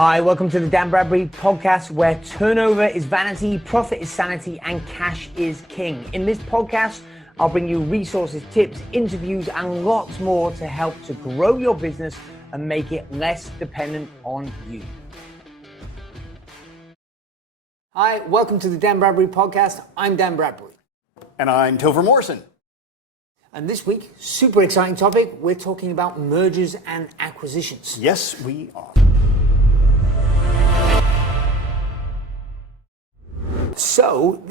Hi, welcome to the Dan Bradbury podcast, where turnover is vanity, profit is sanity, and cash is king. In this podcast, I'll bring you resources, tips, interviews, and lots more to help to grow your business and make it less dependent on you. Hi, welcome to the Dan Bradbury podcast. I'm Dan Bradbury. And I'm Topher Morrison. And this week, super exciting topic, we're talking about mergers and acquisitions. Yes, we are. So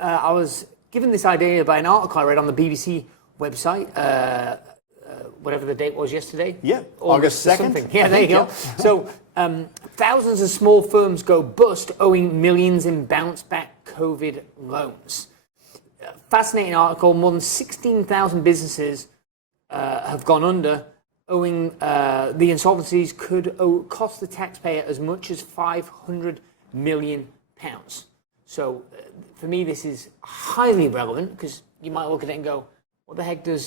I was given this idea by an article I read on the BBC website, whatever the date was yesterday. Yeah, August 2nd. Yeah, there you go. So thousands of small firms go bust owing millions in bounce-back COVID loans. Fascinating article. More than 16,000 businesses have gone under, owing the insolvencies could cost the taxpayer as much as £500 million. So for me, this is highly relevant because you might look at it and go, what the heck does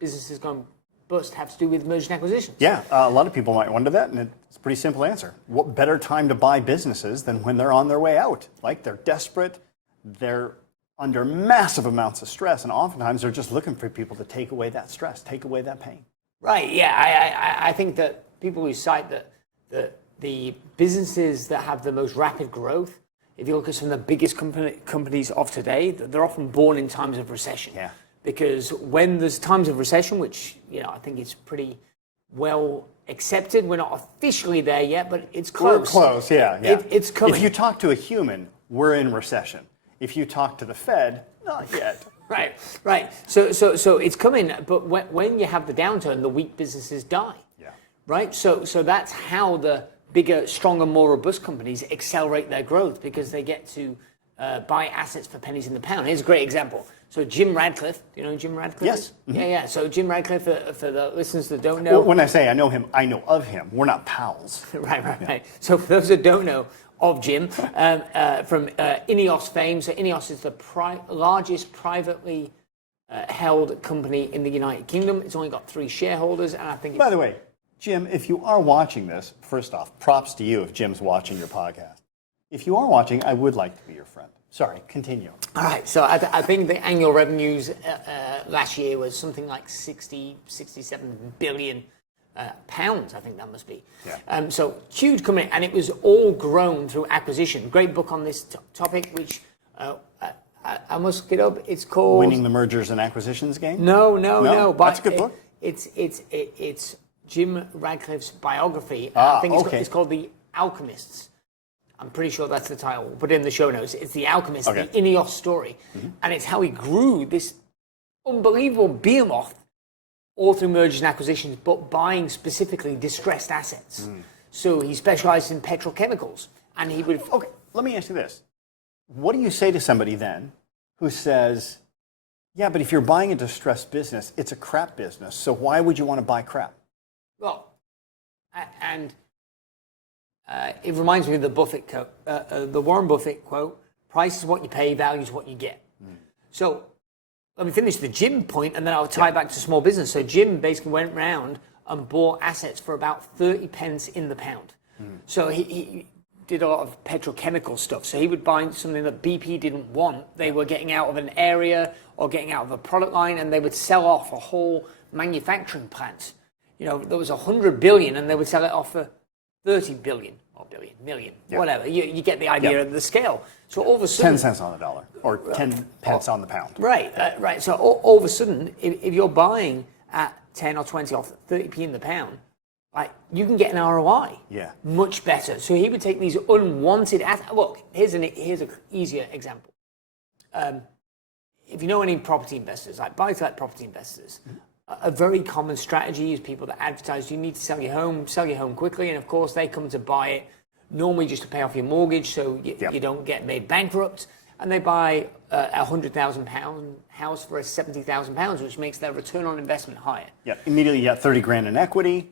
businesses gone bust have to do with mergers and acquisitions? Yeah, a lot of people might wonder that, and it's a pretty simple answer. What better time to buy businesses than when they're on their way out? Like, they're desperate, they're under massive amounts of stress, and oftentimes they're just looking for people to take away that stress, take away that pain. Right, yeah, I think that people who cite that the businesses that have the most rapid growth, if you look at some of the biggest companies of today, they're often born in times of recession. Yeah. Because when there's times of recession, which I think it's pretty well accepted, we're not officially there yet, but it's close. We're close, yeah. It's coming. If you talk to a human, we're in recession. If you talk to the Fed, not yet. Right. So it's coming, but when you have the downturn, the weak businesses die. Yeah. Right. So that's how the bigger, stronger, more robust companies accelerate their growth, because they get to buy assets for pennies in the pound. Here's a great example. So Jim Radcliffe, do you know who Jim Radcliffe Yes. is? Mm-hmm. Yeah. So Jim Radcliffe, for the listeners that don't know. Well, when I say I know him, I know of him. We're not pals. Right. So for those that don't know of Jim, from Ineos fame. So Ineos is the largest privately held company in the United Kingdom. It's only got 3 shareholders, and I think By the way, Jim, if you are watching this, first off, props to you if Jim's watching your podcast. If you are watching, I would like to be your friend. Sorry, continue. All right, so I think the annual revenues last year was something like 67 billion pounds, I think that must be. Yeah. So huge company, and it was all grown through acquisition. Great book on this topic, which I must get up. It's called Winning the Mergers and Acquisitions Game? No. But that's a good book. It's Jim Radcliffe's biography. Ah, I think okay. it's called The Alchemists. I'm pretty sure that's the title. We'll put it in the show notes. It's The Alchemist, Okay. the Ineos story. Mm-hmm. And it's how he grew this unbelievable behemoth all through mergers and acquisitions, but buying specifically distressed assets. Mm. So he specialized in petrochemicals. And he would... Okay, let me ask you this. What do you say to somebody then who says, yeah, but if you're buying a distressed business, it's a crap business, so why would you want to buy crap? Well, and it reminds me of the Warren Buffett quote, price is what you pay, value is what you get. Mm. So let me finish the Jim point, and then I'll tie back to small business. So Jim basically went around and bought assets for about 30 pence in the pound. Mm. So he did a lot of petrochemical stuff. So he would buy something that BP didn't want. They were getting out of an area or getting out of a product line, and they would sell off a whole manufacturing plant. There was 100 billion, and they would sell it off for 30 billion or million, whatever. You get the idea of the scale. So all of a sudden, 10 cents on the dollar, or 10 pence on the pound. Right. So all of a sudden, if you're buying at 10 or 20 or 30p in the pound, you can get an ROI. Yeah. Much better. So he would take these unwanted assets. Look, here's an easier example. If you know any property investors, like buy-to-let property investors, a very common strategy is people that advertise you need to sell your home quickly, and of course they come to buy it normally just to pay off your mortgage so you don't get made bankrupt, and they buy a £100,000 house for £70,000, which makes their return on investment higher. Yeah, immediately you got 30 grand in equity,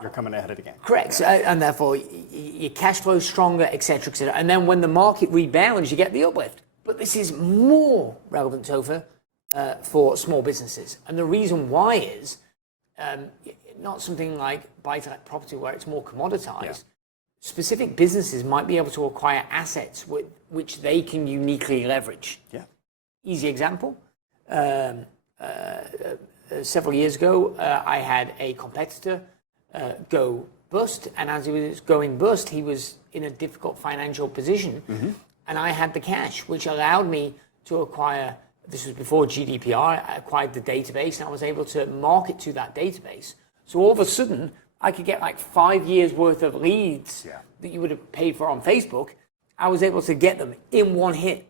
you're coming ahead of it again. Correct, and therefore your cash flow is stronger, etc., etc. And then when the market rebounds, you get the uplift. But this is more relevant, Topher, for small businesses. And the reason why is not something like buy-to-let property where it's more commoditized. specific businesses might be able to acquire assets which they can uniquely leverage. Yeah. Easy example. Several years ago, I had a competitor go bust, and as he was going bust, he was in a difficult financial position, and I had the cash, which allowed me to acquire. This was before GDPR. I acquired the database, and I was able to market to that database. So all of a sudden, I could get like 5 years worth of leads that you would have paid for on Facebook. I was able to get them in one hit,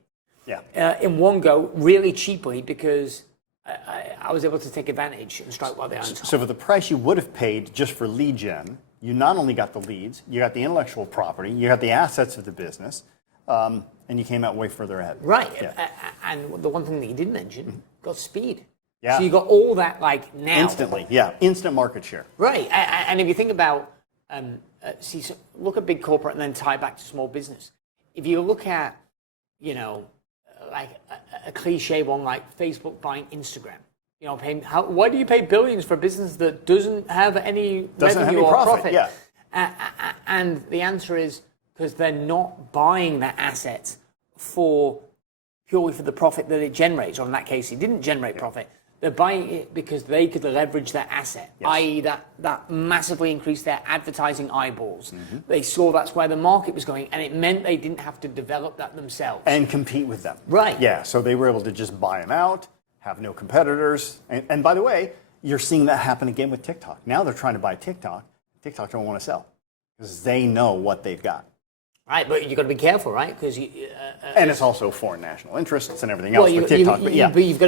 in one go, really cheaply, because I was able to take advantage and strike while the iron's hot. So for the price you would have paid just for lead gen, you not only got the leads, you got the intellectual property, you got the assets of the business, and you came out way further ahead. Right. Yeah. And the one thing that you didn't mention, got speed. Yeah. So you got all that like now. Instantly, instant market share. Right. And if you think about, so look at big corporate and then tie back to small business. If you look at, like a cliche one like Facebook buying Instagram, why do you pay billions for a business that doesn't have any revenue or profit? Yeah. And the answer is because they're not buying that asset purely for the profit that it generates, or in that case, it didn't generate profit. They're buying it because they could leverage that asset, i.e. that massively increased their advertising eyeballs. They saw that's where the market was going, and it meant they didn't have to develop that themselves. And compete with them. Right. Yeah, so they were able to just buy them out, have no competitors. And by the way, you're seeing that happen again with TikTok. Now they're trying to buy TikTok. TikTok don't want to sell because they know what they've got. Right, but you've got to be careful, right? Because and it's also foreign national interests and everything else with TikTok. But you've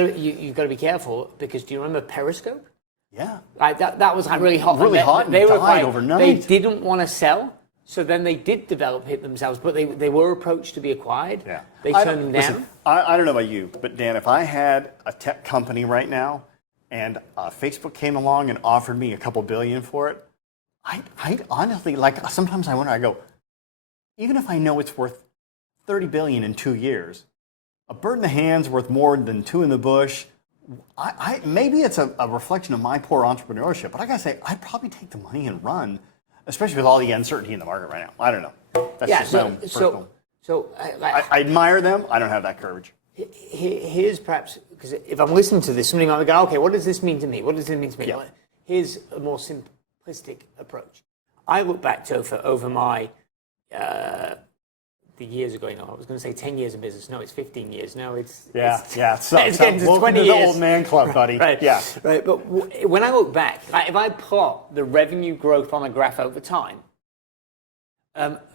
got to be careful because do you remember Periscope? Yeah, right. That was really hot. Really hot. And they were died overnight. They didn't want to sell, so then they did develop it themselves. But they were approached to be acquired. Yeah, they turned them down. Listen, I don't know about you, but Dan, if I had a tech company right now and Facebook came along and offered me a couple billion for it, I honestly sometimes I wonder. I go, even if I know it's worth $30 billion in 2 years, a bird in the hand's worth more than two in the bush. Maybe it's a reflection of my poor entrepreneurship, but I gotta say, I'd probably take the money and run, especially with all the uncertainty in the market right now. I don't know. That's just my own personal. I admire them. I don't have that courage. Here's perhaps, because if I'm listening to this, somebody might go, okay, what does this mean to me? What does it mean to me? Yeah. Here's a more simplistic approach. I look back, Topher, over my the years ago, I was going to say 10 years of business. No, it's 15 years. No, it's it's getting to 20 years. The old man club, buddy. Right. Yeah. Right. But when I look back, if I plot the revenue growth on a graph over time,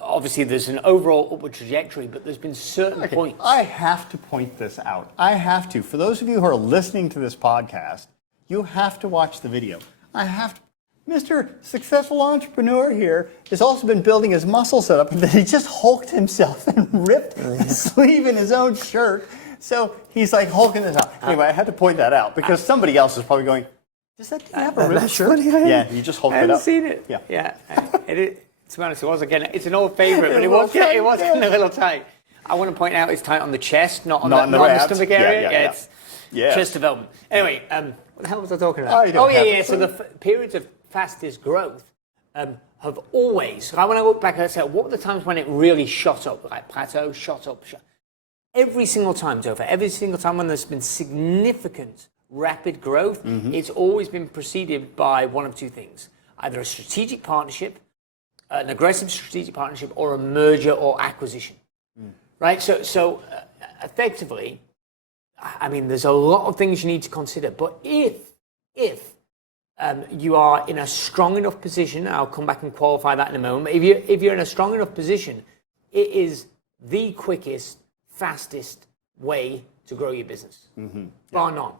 obviously there's an overall upward trajectory, but there's been certain points. I have to point this out. I have to. For those of you who are listening to this podcast, you have to watch the video. I have to. Mr. Successful Entrepreneur here has also been building his muscle setup, and then he just hulked himself and ripped his sleeve in his own shirt. So he's like hulking this out. Anyway, I had to point that out because somebody else is probably going, does that have a ripped shirt? Yeah, you just hulked it up. I haven't seen it. Yeah. To be honest, it was again. It's an old favorite, but it was getting a little tight. I want to point out it's tight on the chest, not on the stomach area. It's chest development. Anyway, what the hell was I talking about? So the periods of fastest growth have always, when I look back, I say, what were the times when it really shot up, like plateau, shot up? Every single time, Topher, every single time when there's been significant rapid growth, it's always been preceded by one of two things. Either a strategic partnership, an aggressive strategic partnership, or a merger or acquisition. Right? So effectively, I mean, there's a lot of things you need to consider, but if you are in a strong enough position, I'll come back and qualify that in a moment. If you're in a strong enough position, it is the quickest, fastest way to grow your business, bar none.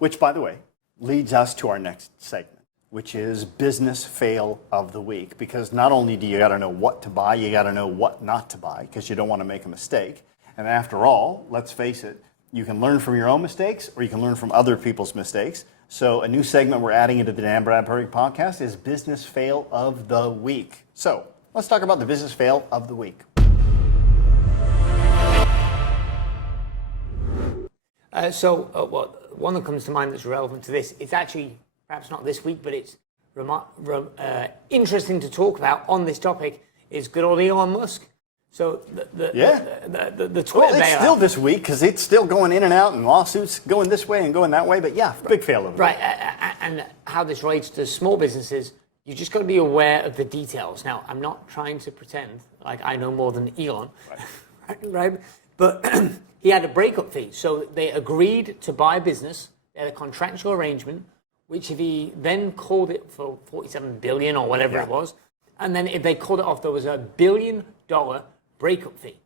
Which, by the way, leads us to our next segment, which is business fail of the week. Because not only do you got to know what to buy, you got to know what not to buy, because you don't want to make a mistake. And after all, let's face it, you can learn from your own mistakes, or you can learn from other people's mistakes. So a new segment we're adding into the Dan Bradbury podcast is Business Fail of the Week. So let's talk about the Business Fail of the Week. One that comes to mind that's relevant to this, it's actually perhaps not this week, but it's interesting to talk about on this topic, is good old Elon Musk. So the Twitter Well, it's still this week because it's still going in and out and lawsuits going this way and going that way. But yeah, big fail over there. Right, and how this relates to small businesses, you just got to be aware of the details. Now, I'm not trying to pretend like I know more than Elon, right? But he had a breakup fee. So they agreed to buy a business. They had a contractual arrangement, which if he then called it for $47 billion or whatever it was, and then if they called it off, there was a $1 billion breakup fee,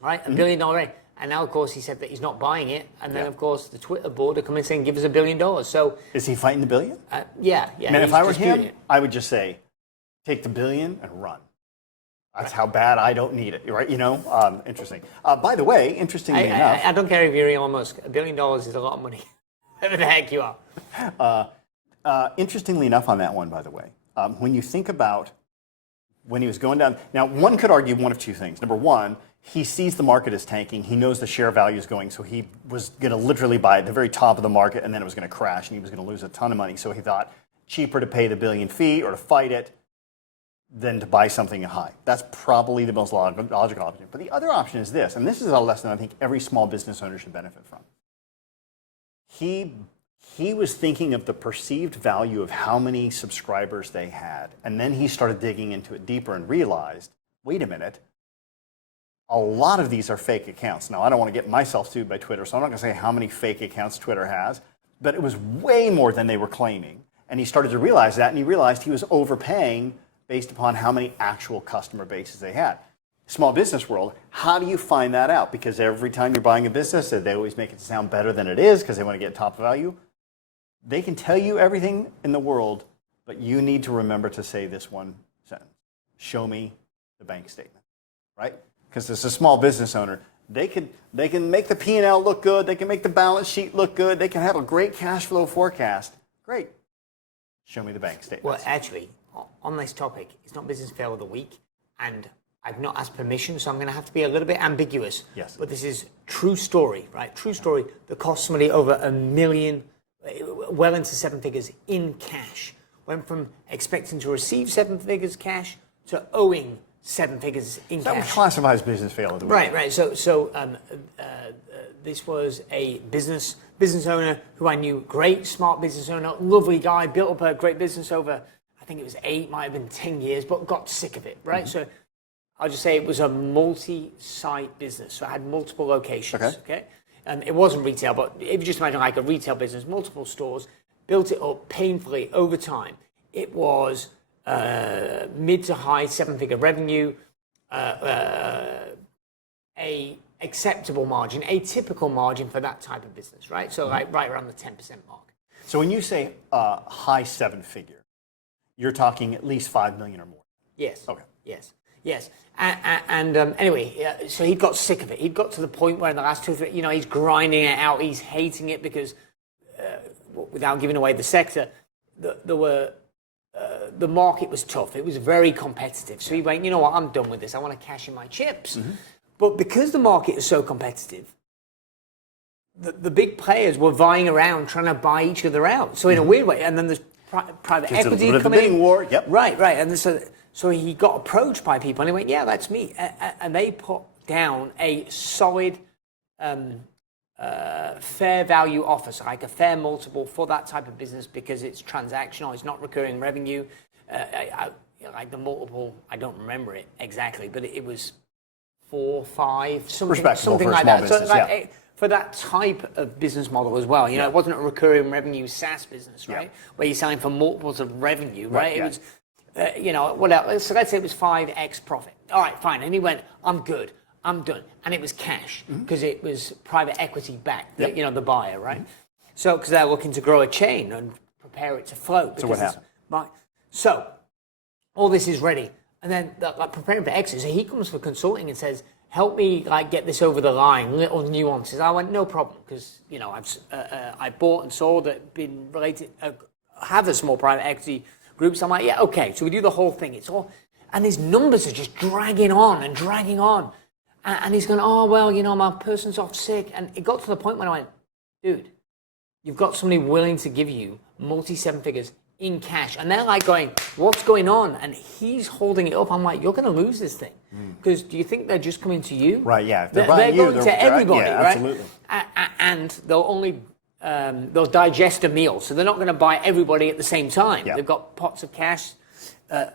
right? $1 billion rate. And now, of course, he said that he's not buying it. And then, of course, the Twitter board are coming saying, give us $1 billion. So is he fighting the billion? Yeah. I mean, if I were him, I would just say, take the billion and run. That's how bad I don't need it, right? Interesting. By the way, interestingly enough. I don't care if you're Elon Musk. $1 billion is a lot of money. Whatever the heck you are. Interestingly enough on that one, by the way, when you think about when he was going down, now one could argue one of two things. Number one, he sees the market is tanking. He knows the share value is going, so he was going to literally buy at the very top of the market, and then it was going to crash, and he was going to lose a ton of money. So he thought cheaper to pay the $1 billion fee or to fight it than to buy something high. That's probably the most logical option. But the other option is this, and this is a lesson I think every small business owner should benefit from. He was thinking of the perceived value of how many subscribers they had, and then he started digging into it deeper and realized, wait a minute, a lot of these are fake accounts. Now, I don't want to get myself sued by Twitter, so I'm not going to say how many fake accounts Twitter has, but it was way more than they were claiming. And he started to realize that, and he realized he was overpaying based upon how many actual customer bases they had. Small business world, how do you find that out? Because every time you're buying a business, they always make it sound better than it is because they want to get top value. They can tell you everything in the world, but you need to remember to say this one sentence. Show me the bank statement, right? Because as a small business owner, they can make the P&L look good, they can make the balance sheet look good, they can have a great cash flow forecast. Great. Show me the bank statement. Well, actually, on this topic, it's not business fail of the week, and I've not asked permission, so I'm going to have to be a little bit ambiguous. Yes. But this is true story, right? True story that cost somebody over $1 million, well into seven figures in cash. Went from expecting to receive seven figures cash to owing seven figures in cash. That classifies business fail of the week. Right. So this was a business owner who I knew, great, smart business owner, lovely guy, built up a great business over, I think it was 8, might have been 10 years, but got sick of it, right? Mm-hmm. So I'll just say it was a multi-site business. So I had multiple locations, okay? It wasn't retail, but if you just imagine like a retail business, multiple stores, built it up painfully over time. It was mid to high seven-figure revenue, a acceptable margin, a typical margin for that type of business, right? So like right around the 10% mark. So when you say high seven-figure, you're talking at least 5 million or more. Yes. Okay. Yes. And anyway, so he got sick of it. He'd got to the point where in the last 2 or 3, he's grinding it out. He's hating it because, without giving away the sector, the market was tough. It was very competitive. So he went, you know what, I'm done with this. I want to cash in my chips. Mm-hmm. But because the market is so competitive, the big players were vying around trying to buy each other out. So in a weird way, and then there's private equity coming in. War. Yep. Right. And so he got approached by people, and he went, yeah, that's me. And they put down a solid fair value offer, so like a fair multiple for that type of business because it's transactional, it's not recurring revenue. Like the multiple, I don't remember it exactly, but it was 4, 5, something like that. Business, so for that type of business model as well, it wasn't a recurring revenue SaaS business, right? Where you're selling for multiples of revenue, right? It was, what else? So let's say it was 5x profit. All right, fine. And he went, I'm good. I'm done. And it was cash because it was private equity backed, the buyer, right? Mm-hmm. So, because they're looking to grow a chain and prepare it to float. So what happened? So, all this is ready. And then, preparing for exit. So he comes for consulting and says, help me get this over the line, little nuances. I went, no problem, because, I bought and sold it, been related, have a small private equity groups. I'm like, yeah, okay. So we do the whole thing. It's all, and his numbers are just dragging on. And he's going, oh, well, my person's off sick. And it got to the point when I went, dude, you've got somebody willing to give you multi-seven figures in cash. And they're like going, what's going on? And he's holding it up. I'm like, you're going to lose this thing. Because do you think they're just coming to you? Right, yeah. If They're buying going to everybody, yeah, right? absolutely. And they'll only, they'll digest a meal. So they're not going to buy everybody at the same time. Yeah. They've got pots of cash,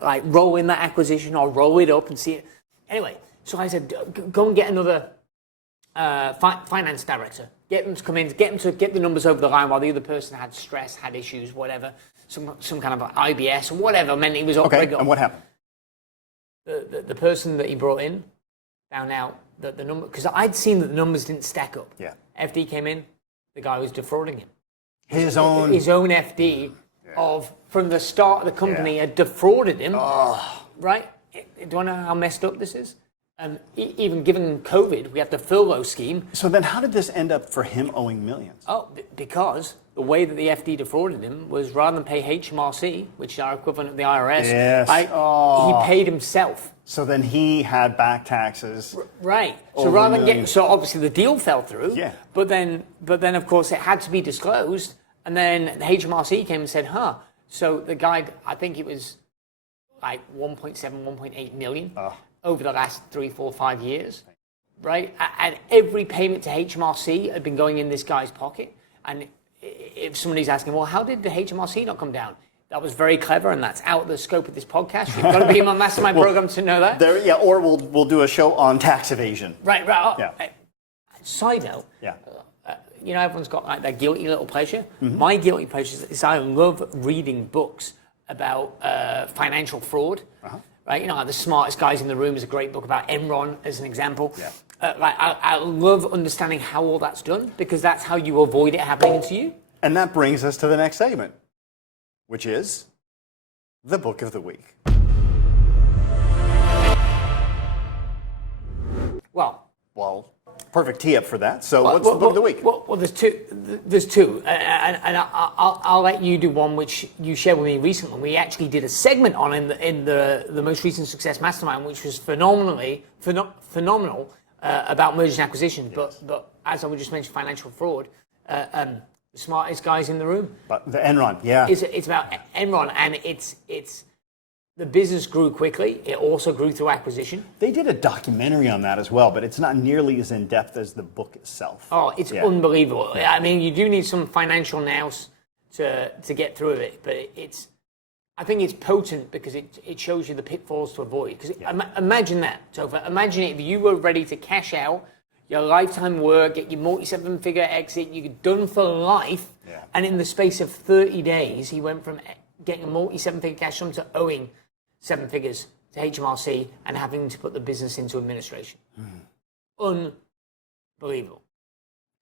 like roll in that acquisition or roll it up and see it. Anyway, so I said, go and get another finance director. Get them to come in, get them to get the numbers over the line while the other person had stress, had issues, whatever, some kind of IBS or whatever, meant he was up. Okay, and what happened? The person that he brought in found out that the number, because I'd seen that the numbers didn't stack up. Yeah. FD came in, the guy was defrauding him. His own FD from the start of the company had defrauded him. Oh. Right? Do you want to know how messed up this is? Even given COVID, we have the furlough scheme. So then how did this end up for him owing millions? Oh, because the way that the FD defrauded him was rather than pay HMRC, which is our equivalent of the IRS, he paid himself. So then he had back taxes. Right. So rather than getting, so obviously the deal fell through. Yeah. But then of course it had to be disclosed, and then the HMRC came and said, So the guy, I think it was like 1.7, 1.8 million. Over the last 3, 4, 5 years, right? And every payment to HMRC had been going in this guy's pocket. And if somebody's asking, well, how did the HMRC not come down? That was very clever, and that's out of the scope of this podcast. You've got to be in my mastermind program to know that. Or we'll do a show on tax evasion. Right. Yeah. Side note. Yeah. Everyone's got like their guilty little pleasure. Mm-hmm. My guilty pleasure is I love reading books about financial fraud. Right, like The Smartest Guys in the Room is a great book about Enron, as an example. Yeah. I love understanding how all that's done, because that's how you avoid it happening to you. And that brings us to the next segment, which is the book of the week. Well, perfect tee up for that. So what's the book of the week? Well, there's two, and I'll let you do one which you shared with me recently. We actually did a segment on in the most recent Success Mastermind, which was phenomenal about mergers and acquisitions. Yes. But as I would just mention, financial fraud. The Smartest Guys in the Room. But the Enron, yeah. It's about Enron, and it's the business grew quickly. It also grew through acquisition. They did a documentary on that as well, but it's not nearly as in-depth as the book itself. Oh, it's unbelievable. Yeah. I mean, you do need some financial nous to get through it, but I think it's potent because it shows you the pitfalls to avoid. Because imagine that, Topher. Imagine if you were ready to cash out your lifetime work, get your multi-7-figure exit, you're done for life, and in the space of 30 days, he went from getting a multi-7-figure cash sum to owing 7 figures to HMRC and having to put the business into administration. Unbelievable.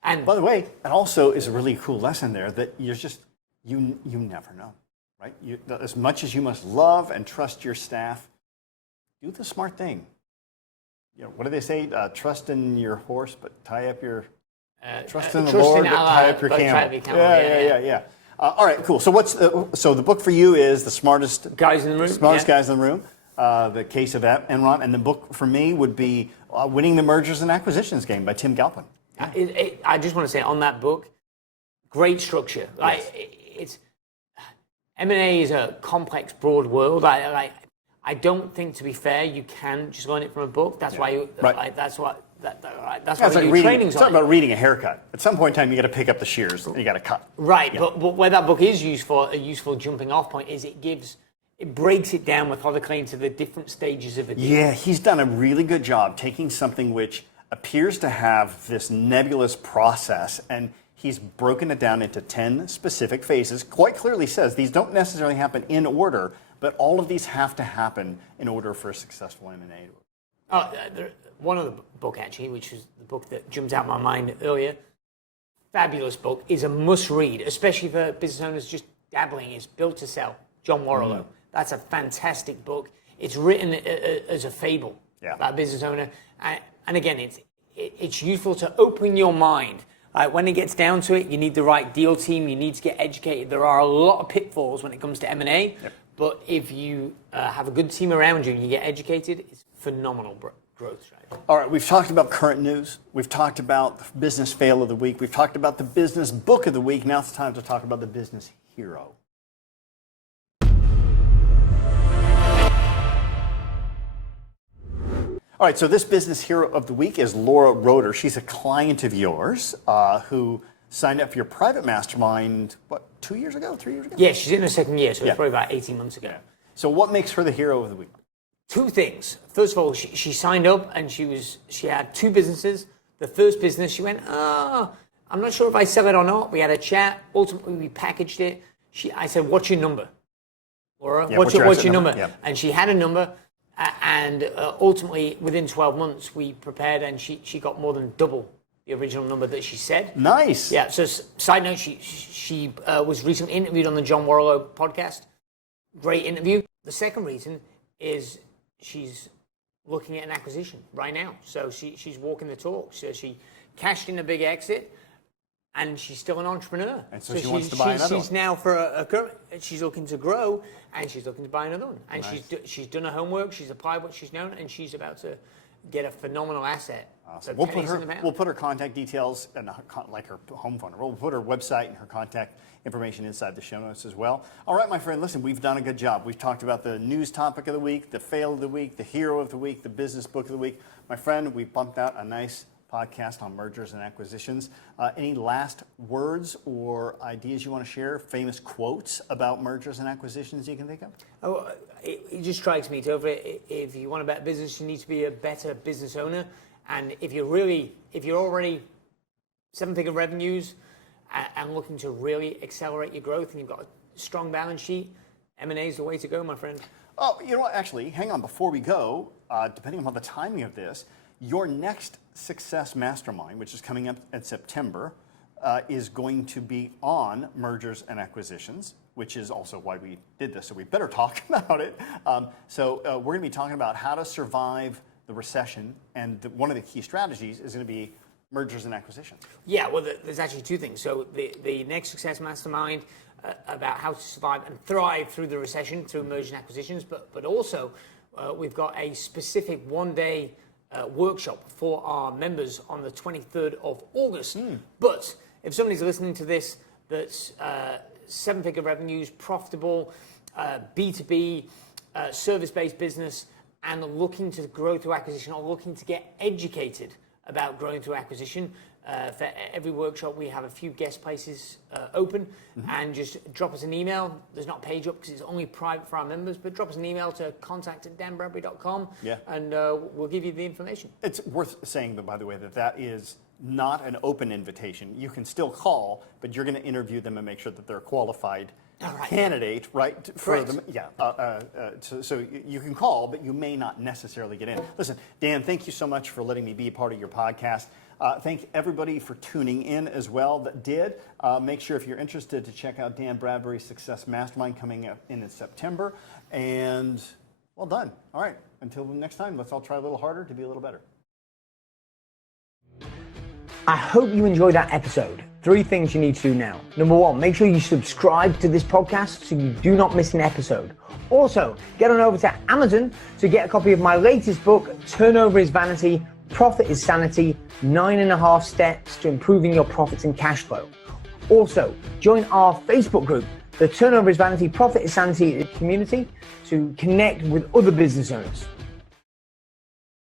And by the way, it also is a really cool lesson there that you're just, you never know, right? As much as you must love and trust your staff, do the smart thing. What do they say? Trust in your horse, but tie up your... trust in the Lord, but tie up your camel. Yeah. All right, cool. So so the book for you is The Smartest Guys in the Room. Guys in the Room, The Case of Enron. And the book for me would be Winning the Mergers and Acquisitions Game by Tim Galpin. Yeah. I just want to say on that book, great structure. It's M&A is a complex, broad world. I don't think, to be fair, you can just learn it from a book. That's why you. Right. That's why you do trainings on. It's about reading a haircut. At some point in time, you got to pick up the shears and you got to cut. Right, yeah. But where that book is a useful jumping off point is it breaks it down methodically into the different stages of a deal. Yeah, he's done a really good job taking something which appears to have this nebulous process, and he's broken it down into 10 specific phases. Quite clearly says these don't necessarily happen in order, but all of these have to happen in order for a successful M&A. One of the book, actually, which is the book that jumped out my mind earlier, fabulous book, is a must-read, especially for business owners just dabbling, is Built to Sell, John Warrillow. That's a fantastic book. It's written as a fable about a business owner. And again, it's useful to open your mind. When it gets down to it, you need the right deal team. You need to get educated. There are a lot of pitfalls when it comes to M&A. Yep. But if you have a good team around you and you get educated, it's phenomenal growth strategy. All right, we've talked about current news. We've talked about the business fail of the week. We've talked about the business book of the week. Now it's time to talk about the business hero. All right, so this business hero of the week is Laura Roeder. She's a client of yours who signed up for your private mastermind, 2 years ago, 3 years ago? Yeah, she's in her second year, so it's probably about 18 months ago. Yeah. So what makes her the hero of the week? Two things. First of all, she signed up and she had two businesses. The first business, she went, I'm not sure if I sell it or not. We had a chat. Ultimately, we packaged it. I said, what's your number? Laura, what's your number? Yeah. And she had a number. And ultimately, within 12 months, we prepared and she got more than double the original number that she said. Nice. Yeah, so side note, she was recently interviewed on the John Warlow podcast. Great interview. The second reason is she's looking at an acquisition right now. So she's walking the talk. So she cashed in a big exit and she's still an entrepreneur. And so she wants to buy another one. She's now she's looking to grow and she's looking to buy another one. And nice. she's done her homework, she's applied what she's known, and she's about to get a phenomenal asset. Awesome. We'll put her contact details and like her home phone. We'll put her website and her contact information inside the show notes as well. All right, my friend, listen, we've done a good job. We've talked about the news topic of the week, the fail of the week, the hero of the week, the business book of the week. My friend, we bumped out a nice podcast on mergers and acquisitions. Any last words or ideas you want to share? Famous quotes about mergers and acquisitions you can think of? Oh, it just strikes me, Topher, if you want a better business, you need to be a better business owner. And if you're already seven-figure revenues and looking to really accelerate your growth and you've got a strong balance sheet, M&A is the way to go, my friend. Oh, you know what? Actually, hang on. Before we go, depending upon the timing of this, your next Success Mastermind, which is coming up in September, is going to be on mergers and acquisitions, which is also why we did this, so we better talk about it. So we're going to be talking about how to survive the recession, and one of the key strategies is going to be mergers and acquisitions. Yeah, well, there's actually two things. So the next Success Mastermind about how to survive and thrive through the recession through mergers and acquisitions, but also we've got a specific one-day workshop for our members on the 23rd of August. But if somebody's listening to this that's seven-figure revenues, profitable, B2B, service-based business, and looking to grow through acquisition or looking to get educated about growing through acquisition, for every workshop we have a few guest places open, and just drop us an email. There's not a page up because it's only private for our members, but drop us an email to contact@danbradbury.com, and we'll give you the information. It's worth saying, by the way, that is not an open invitation. You can still call, but you're going to interview them and make sure that they're a qualified candidate, right? For them, so you can call, but you may not necessarily get in. Listen, Dan, thank you so much for letting me be a part of your podcast. Thank everybody for tuning in as well that did. Make sure if you're interested to check out Dan Bradbury's Success Mastermind coming up in September. And well done. All right, until next time, let's all try a little harder to be a little better. I hope you enjoyed that episode. 3 things you need to do now. Number 1, make sure you subscribe to this podcast so you do not miss an episode. Also, get on over to Amazon to get a copy of my latest book, Turnover is Vanity, Profit is Sanity, 9.5 steps to improving your profits and cash flow. Also, join our Facebook group, the Turnover is Vanity, Profit is Sanity community, to connect with other business owners.